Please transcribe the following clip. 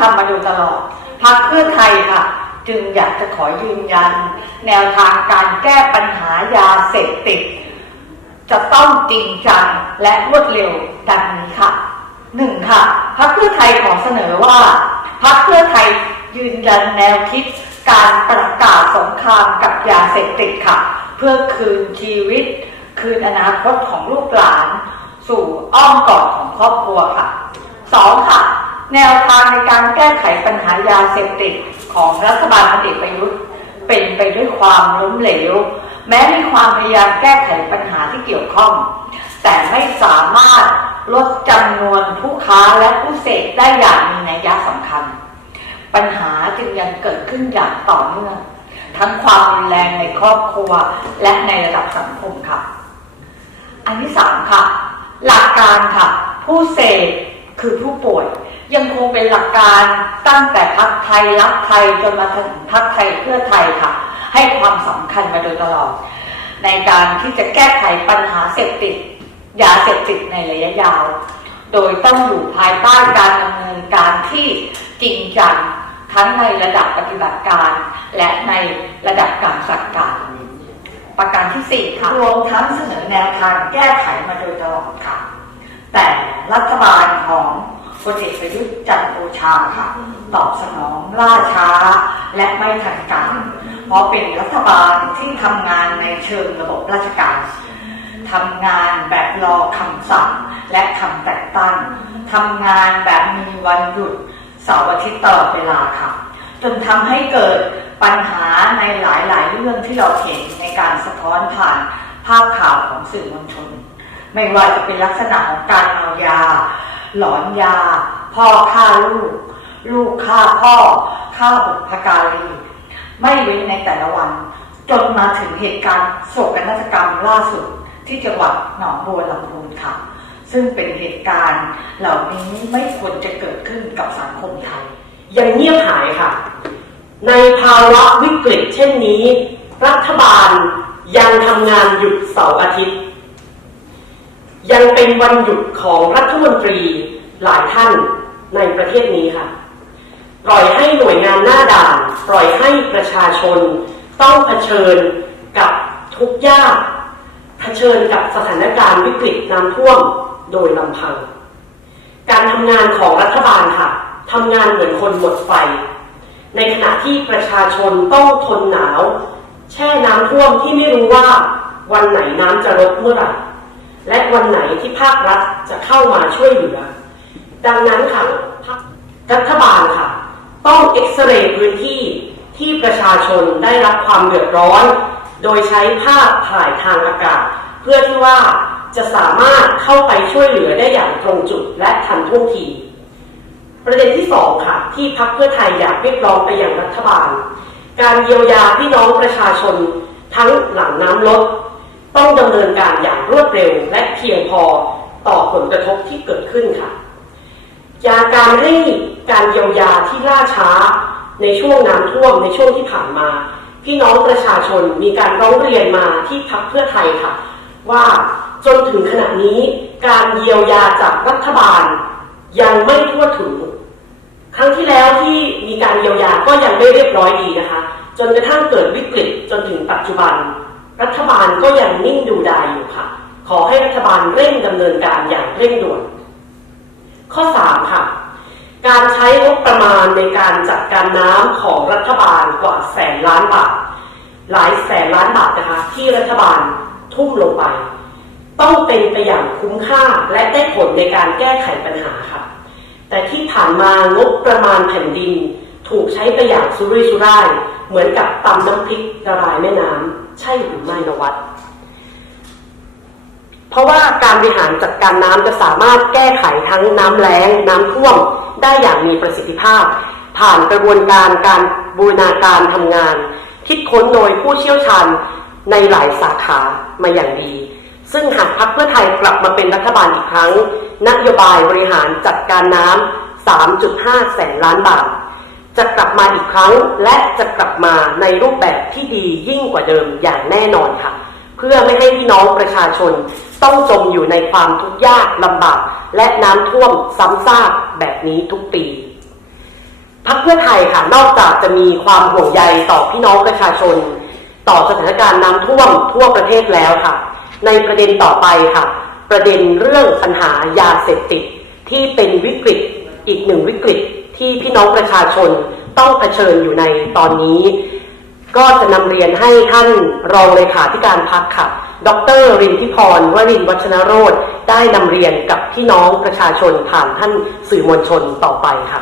ทำมาโดยตลอดพรรคเพื่อไทยค่ะ จึงอยากจะขอยืนยัน แนวทางการแก้ปัญหายาเสพติด จะต้องจริงจังและรวดเร็วดังนี้ค่ะหนึ่งค่ะพรรคเพื่อไทยขอเสนอว่าพรรคเพื่อไทยยืนยันแนวคิดการประกาศสงครามกับยาเสพติดค่ะ เพื่อคืนชีวิต คืนอนาคตของลูกหลาน สู่อ้อมกอดของครอบครัวค่ะสองค่ะ แนวทางในการแก้ไขปัญหายาเสพติดของรัฐบาลพลเอกประยุทธ์เป็นไปด้วยความล้มเหลว แม้มีความพยายามแก้ไขปัญหาที่เกี่ยวข้อง แต่ไม่สามารถลดจำนวนผู้ค้าและผู้เสพได้อย่างมีนัยสำคัญ ปัญหาจึงยังเกิดขึ้นอย่างต่อเนื่อง ทั้งความรุนแรงในครอบครัวและในระดับสังคมค่ะ อันที่สามค่ะ หลักการค่ะ ผู้เสพคือผู้ป่วย ยังคงเป็นหลักการตั้งแต่พักไทยรักไทยจนมาถึงพักไทยเพื่อไทยค่ะ ให้ความสำคัญมาโดยตลอด ในการที่จะแก้ไขปัญหาเสพติดยาเสพติดในระยะยาว โดยต้องอยู่ภายใต้การดำเนินการที่จริงจังทั้งในระดับปฏิบัติการ และในระดับการสั่งการประการที่ 4 ค่ะรวมทั้งเสนอแนวทางแก้ไขมาโดยตลอดค่ะ แต่รัฐบาลของ พลเอกประยุทธ์จันทร์โอชาค่ะตอบสนองล่าช้า และไม่ทันการ เพราะเป็นรัฐบาลที่ทำงานในเชิงระบบราชการทำงานแบบรอคำสั่งและคำแต่งตั้งทำงานแบบมีวันหยุดเสาร์อาทิตย์ตลอดเวลาค่ะ จนทำให้เกิดปัญหาในหลาย ๆ เรื่องที่เราเห็นในการสะท้อนผ่านภาพข่าวของสื่อมวลชน ไม่ว่าจะเป็นลักษณะของการเมายา หลอนยา พ่อฆ่าลูก ลูกฆ่าพ่อฆ่าบุพการี ไม่เว้นในแต่ละวัน จนมาถึงเหตุการณ์โศกนาฏกรรมล่าสุดที่จังหวัดหนองบัวลำพูนค่ะ ซึ่งเป็นเหตุการณ์เหล่านี้ไม่ควรจะเกิดขึ้นกับสังคมไทย ยังเงียบหายค่ะ ในภาวะวิกฤตเช่นนี้ รัฐบาลยังทำงานหยุดเสาร์อาทิตย์ ยังเป็นวันหยุดของรัฐมนตรี หลายท่านในประเทศนี้ค่ะ ปล่อยให้หน่วยงานหน้าด่านปล่อยให้ประชาชน ต้องเผชิญกับทุกยากเผชิญกับสถานการณ์วิกฤตน้ำท่วมโดยลำพัง การทำงานของรัฐบาลค่ะทำงานเหมือนคนหมดไฟ ในขณะที่ประชาชนต้องทนหนาว แช่น้ำท่วมที่ไม่รู้ว่าวันไหนน้ำจะลดเมื่อไหร่ และวันไหนที่ภาครัฐจะเข้ามาช่วยเหลือ ดังนั้นค่ะรัฐบาลค่ะ ต้องเอ็กซเรย์พื้นที่ที่ประชาชนได้รับความเดือดร้อน โดยใช้ภาพถ่ายทางอากาศ เพื่อที่ว่าจะสามารถเข้าไปช่วยเหลือได้อย่างตรงจุดและทันท่วงทีประเด็นที่สองค่ะ ที่พักเพื่อไทยอยากเรียกร้องไปยังรัฐบาล การเยียวยาพี่น้องประชาชนทั้งหลังน้ำลด ต้องดำเนินการอย่างรวดเร็วและเพียงพอต่อผลกระทบที่เกิดขึ้นค่ะ ยาการให้การเยียวยาที่ล่าช้าในช่วงน้ำท่วมในช่วงที่ผ่านมา พี่น้องประชาชนมีการร้องเรียนมาที่พักเพื่อไทยค่ะ ว่าจนถึงขณะนี้การเยียวยาจากรัฐบาลยังไม่ทั่วถึง ครั้งที่แล้วที่มีการเยียวยาก็ยังไม่เรียบร้อยดีนะคะ จนกระทั่งเกิดวิกฤตจนถึงปัจจุบัน รัฐบาลก็ยังนิ่งดูดายอยู่ค่ะ ขอให้รัฐบาลเร่งดำเนินการอย่างเร่งด่วน ข้อ 3 ค่ะ การใช้งบประมาณ ในการจัดการน้ำของรัฐบาลกว่าแสนล้านบาท หลายแสนล้านบาทนะคะที่รัฐบาลทุ่มลงไป ต้องเป็นไปอย่างคุ้มค่าและได้ผลในการแก้ไขปัญหาค่ะ แต่ที่ผ่านมางบประมาณแผ่นดิน ถูกใช้ไปอย่างสุรุ่ยสุร่าย เหมือนกับตำน้ำพริกละลายแม่น้ำใช่หรือไม่นวัดเพราะว่าการบริหารจัดการน้ำจะสามารถแก้ไขทั้งน้ำแล้งน้ำท่วม ได้อย่างมีประสิทธิภาพ ผ่านกระบวนการการบูรณาการทำงาน คิดค้นโดยผู้เชี่ยวชาญในหลายสาขามาอย่างดี ซึ่งหากพรรคเพื่อไทยกลับมาเป็นรัฐบาลอีกครั้ง นโยบายบริหารจัดการน้ำ 3.5 แสนล้านบาท จะกลับมาอีกครั้ง และจะกลับมาในรูปแบบที่ดียิ่งกว่าเดิมอย่างแน่นอนค่ะ เพื่อไม่ให้พี่น้องประชาชนต้องจมอยู่ในความทุกข์ยากลำบาก และน้ำท่วมซ้ำซาก แบบนี้ทุกปีพักเพื่อไทยค่ะนอกจากจะมีความห่วงใยต่อพี่น้องประชาชน ต่อสถานการณ์น้ำท่วมทั่วประเทศแล้วค่ะ ในประเด็นต่อไปค่ะ ประเด็นเรื่องปัญหายาเสพติดที่เป็นวิกฤตอีกหนึ่งวิกฤตที่พี่น้องประชาชนต้องเผชิญอยู่ในตอนนี้ ก็จะนำเรียนให้ท่านรองเลขาธิการพักค่ะ ดรรินทิพรวรินวัชนโรธได้นำเรียนกับพี่น้องประชาชนผ่านท่านสื่อมวลชนต่อไปค่ะ